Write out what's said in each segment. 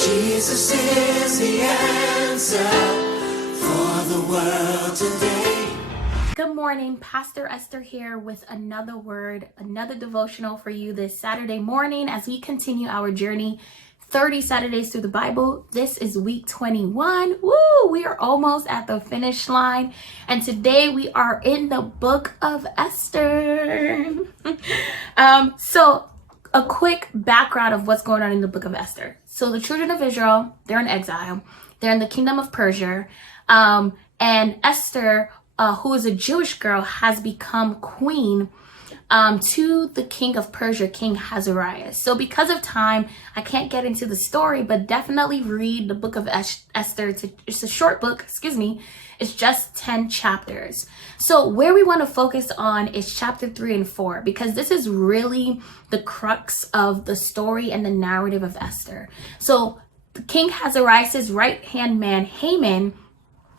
Jesus is the answer for the world today. Good morning, Pastor Esther here with another word, another devotional for you this Saturday morning as we continue our journey 30 Saturdays through the Bible. This is week 21. Woo! We are almost at the finish line. And today we are in the Book of Esther. So a quick background of what's going on in the Book of Esther. So the children of Israel, they're in exile. They're in the kingdom of Persia. And Esther, who is a Jewish girl, has become queen to the king of Persia, King Ahasuerus. So because of time, I can't get into the story, but definitely read the Book of Esther. It's a short book, It's just 10 chapters. So where we want to focus on is chapter 3 and 4, because this is really the crux of the story and the narrative of Esther. So King Ahasuerus' right-hand man, Haman,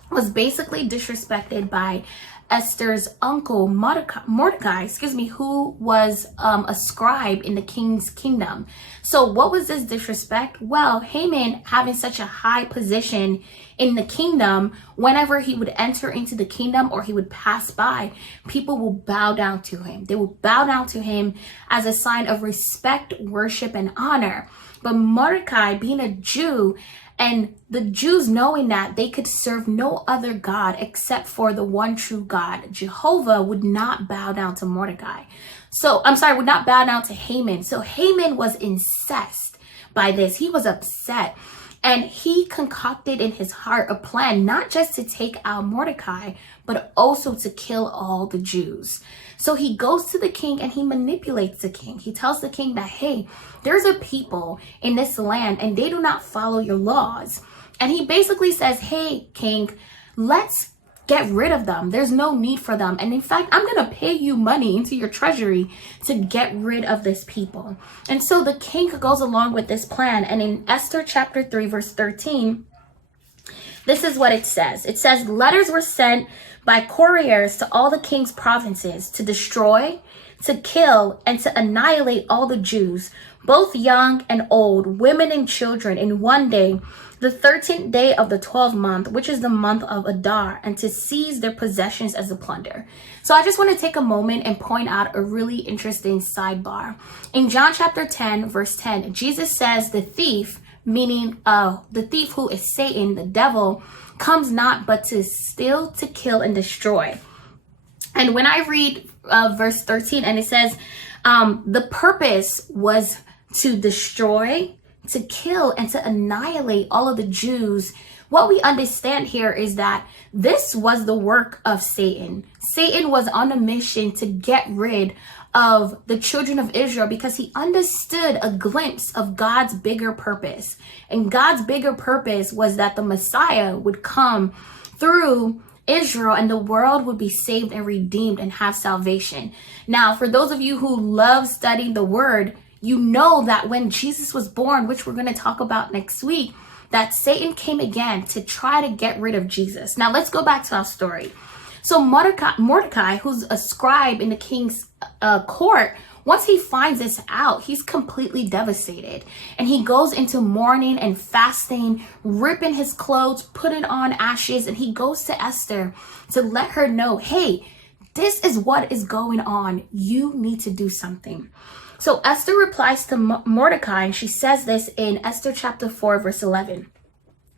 was basically disrespected by Esther's uncle Mordecai, who was a scribe in the king's kingdom. So what was this disrespect? Well, Haman, having such a high position in the kingdom, whenever he would enter into the kingdom or he would pass by, people will bow down to him. They will bow down to him as a sign of respect, worship, and honor. But Mordecai, being a Jew, and the Jews knowing that they could serve no other God except for the one true God, Jehovah, would not bow down to Mordecai. Would not bow down to Haman. So Haman was incensed by this. He was upset. And he concocted in his heart a plan, not just to take out Mordecai, but also to kill all the Jews. So he goes to the king and he manipulates the king. He tells the king that, hey, there's a people in this land and they do not follow your laws. And he basically says, hey, king, let's get rid of them. There's no need for them. And in fact, I'm going to pay you money into your treasury to get rid of this people. And so the king goes along with this plan. And in Esther chapter 3, verse 13, this is what it says. It says, letters were sent by couriers to all the king's provinces to destroy, to kill, and to annihilate all the Jews, both young and old, women and children, in one day, the 13th day of the 12th month, which is the month of Adar, and to seize their possessions as a plunder. So I just want to take a moment and point out a really interesting sidebar. In John chapter 10, verse 10, Jesus says the thief, meaning the thief who is Satan, the devil, comes not but to steal, to kill, and destroy. And when I read verse 13, and it says the purpose was to destroy, to kill, and to annihilate all of the Jews. What we understand here is that this was the work of Satan. Satan was on a mission to get rid of the children of Israel because he understood a glimpse of God's bigger purpose. And God's bigger purpose was that the Messiah would come through Israel and the world would be saved and redeemed and have salvation. Now, for those of you who love studying the word, you know that when Jesus was born, which we're going to talk about next week, that Satan came again to try to get rid of Jesus. Now, let's go back to our story. So Mordecai, who's a scribe in the king's court, once he finds this out, he's completely devastated. And he goes into mourning and fasting, ripping his clothes, putting on ashes, and he goes to Esther to let her know, hey, this is what is going on. You need to do something. So Esther replies to Mordecai, and she says this in Esther chapter 4, verse 11.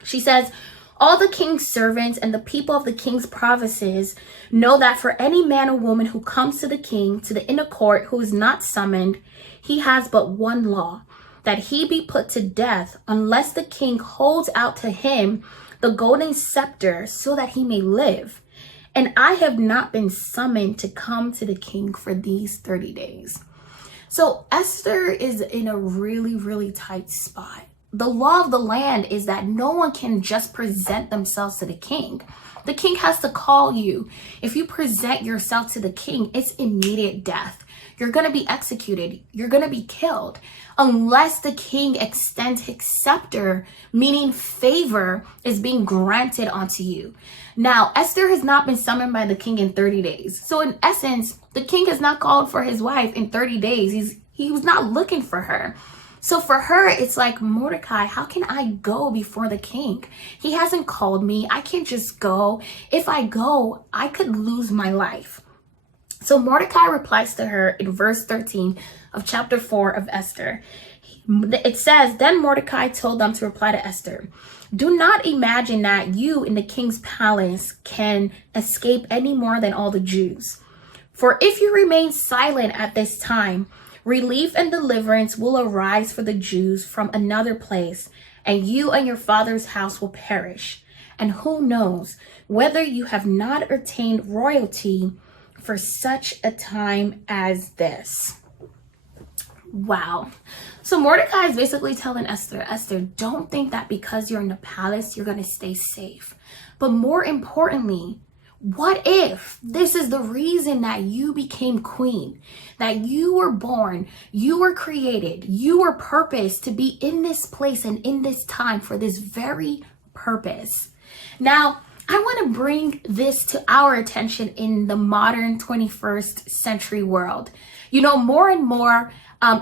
She says, all the king's servants and the people of the king's provinces know that for any man or woman who comes to the king, to the inner court, who is not summoned, he has but one law, that he be put to death unless the king holds out to him the golden scepter so that he may live. And I have not been summoned to come to the king for these 30 days. So Esther is in a really, really tight spot. The law of the land is that no one can just present themselves to the king. The king has to call you. If you present yourself to the king, it's immediate death. You're going to be executed. You're going to be killed unless the king extends his scepter, meaning favor is being granted onto you. Now, Esther has not been summoned by the king in 30 days. So in essence, the king has not called for his wife in 30 days. He was not looking for her. So for her, it's like, Mordecai, how can I go before the king? He hasn't called me. I can't just go. If I go, I could lose my life. So Mordecai replies to her in verse 13 of chapter 4 of Esther. It says, then Mordecai told them to reply to Esther, do not imagine that you in the king's palace can escape any more than all the Jews. For if you remain silent at this time, relief and deliverance will arise for the Jews from another place, and you and your father's house will perish. And who knows whether you have not attained royalty for such a time as this. Wow. So Mordecai is basically telling Esther, don't think that because you're in the palace, you're going to stay safe. But more importantly, what if this is the reason that you became queen, that you were born, you were created, you were purposed to be in this place and in this time for this very purpose? Now, I want to bring this to our attention in the modern 21st century world. You know, more and more,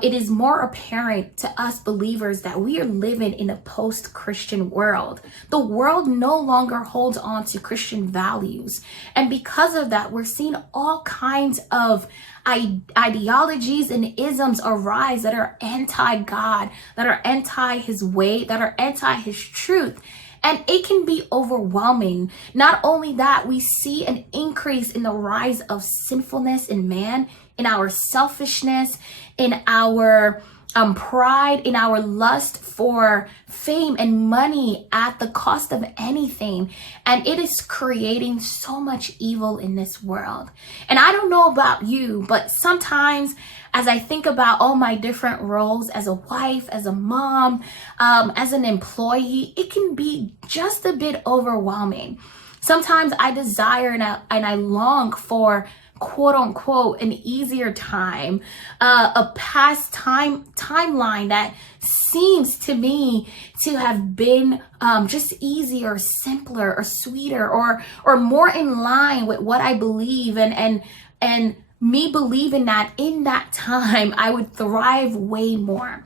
it is more apparent to us believers that we are living in a post-Christian world. The world no longer holds on to Christian values. And because of that, we're seeing all kinds of ideologies and isms arise that are anti-God, that are anti his way, that are anti his truth. And it can be overwhelming. Not only that, we see an increase in the rise of sinfulness in man, in our selfishness, in our pride, in our lust for fame and money at the cost of anything. And it is creating so much evil in this world. And I don't know about you, but sometimes as I think about all my different roles as a wife, as a mom, as an employee, it can be just a bit overwhelming. Sometimes I desire and I long for quote unquote an easier time, a past timeline that seems to me to have been just easier, simpler, or sweeter, or more in line with what I believe, and me believing that in that time I would thrive way more.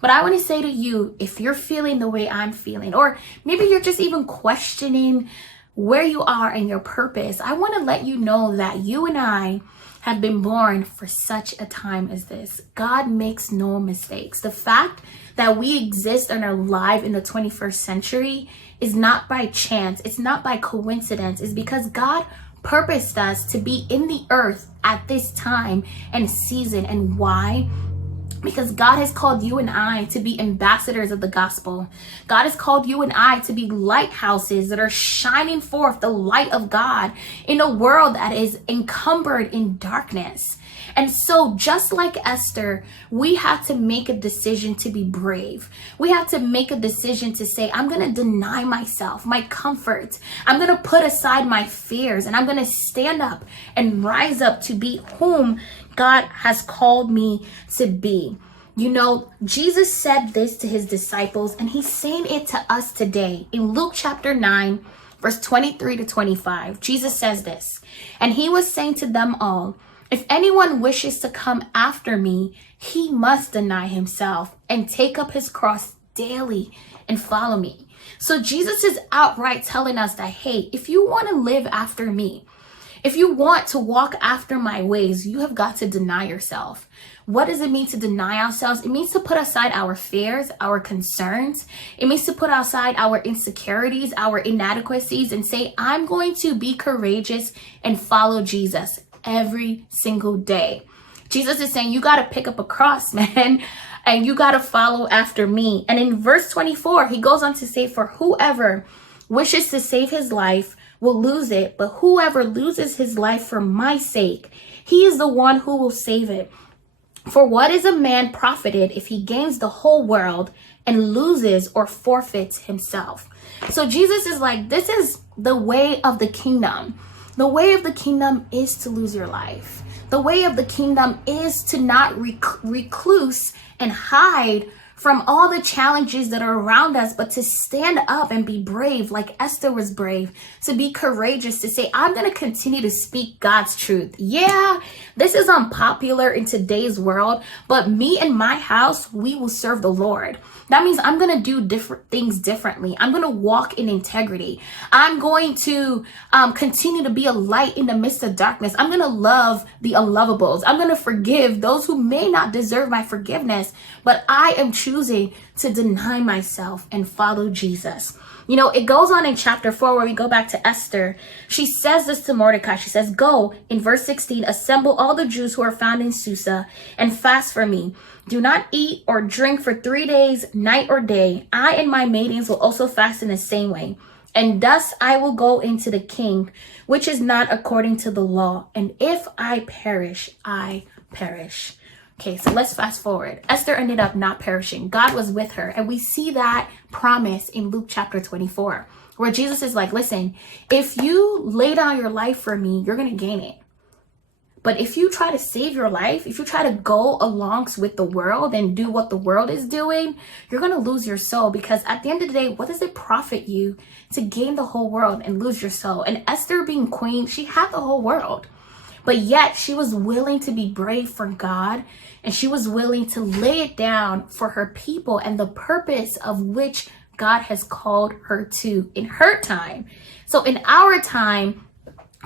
But I want to say to you, if you're feeling the way I'm feeling, or maybe you're just even questioning where you are and your purpose, I want to let you know that you and I have been born for such a time as this. God makes no mistakes. The fact that we exist and are alive in the 21st century is not by chance. It's not by coincidence. It's because God purposed us to be in the earth at this time and season. And why? Because God has called you and I to be ambassadors of the gospel. God has called you and I to be lighthouses that are shining forth the light of God in a world that is encumbered in darkness. And so just like Esther, we have to make a decision to be brave. We have to make a decision to say, I'm going to deny myself, my comfort. I'm going to put aside my fears, and I'm going to stand up and rise up to be whom God has called me to be. You know, Jesus said this to his disciples, and he's saying it to us today. In Luke chapter 9, verse 23 to 25, Jesus says this, and he was saying to them all, if anyone wishes to come after me, he must deny himself and take up his cross daily and follow me. So Jesus is outright telling us that, hey, if you want to live after me, if you want to walk after my ways, you have got to deny yourself. What does it mean to deny ourselves? It means to put aside our fears, our concerns. It means to put aside our insecurities, our inadequacies, and say, I'm going to be courageous and follow Jesus every single day. Jesus is saying, you got to pick up a cross, man, and you got to follow after me. And in verse 24, he goes on to say, for whoever wishes to save his life will lose it, but whoever loses his life for my sake, he is the one who will save it. For what is a man profited if he gains the whole world and loses or forfeits himself? So Jesus is like, this is the way of the kingdom. The way of the kingdom is to lose your life. The way of the kingdom is to not recluse and hide from all the challenges that are around us, but to stand up and be brave like Esther was brave, to be courageous, to say, I'm going to continue to speak God's truth. Yeah, this is unpopular in today's world, but me and my house, we will serve the Lord. That means I'm going to do different things differently. I'm going to walk in integrity. I'm going to continue to be a light in the midst of darkness. I'm going to love the unlovables. I'm going to forgive those who may not deserve my forgiveness, but I am choosing to deny myself and follow Jesus. You know, it goes on in chapter 4 where we go back to Esther. She says this to Mordecai. She says, go, in verse 16, assemble all the Jews who are found in Susa and fast for me. Do not eat or drink for 3 days, night or day. I and my maidens will also fast in the same way. And thus I will go into the king, which is not according to the law. And if I perish, I perish. Okay, so let's fast forward. Esther ended up not perishing. God was with her. And we see that promise in Luke chapter 24, where Jesus is like, listen, if you lay down your life for me, you're going to gain it. But if you try to save your life, if you try to go along with the world and do what the world is doing, you're going to lose your soul. Because at the end of the day, what does it profit you to gain the whole world and lose your soul? And Esther being queen, she had the whole world. But yet she was willing to be brave for God. And she was willing to lay it down for her people and the purpose of which God has called her to in her time. So in our time,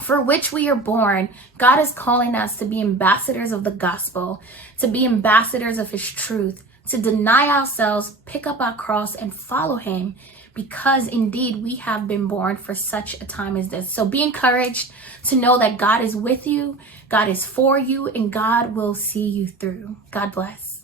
for which we are born, God is calling us to be ambassadors of the gospel, to be ambassadors of his truth, to deny ourselves, pick up our cross, and follow him, because indeed we have been born for such a time as this. So be encouraged to know that God is with you, God is for you, and God will see you through. God bless.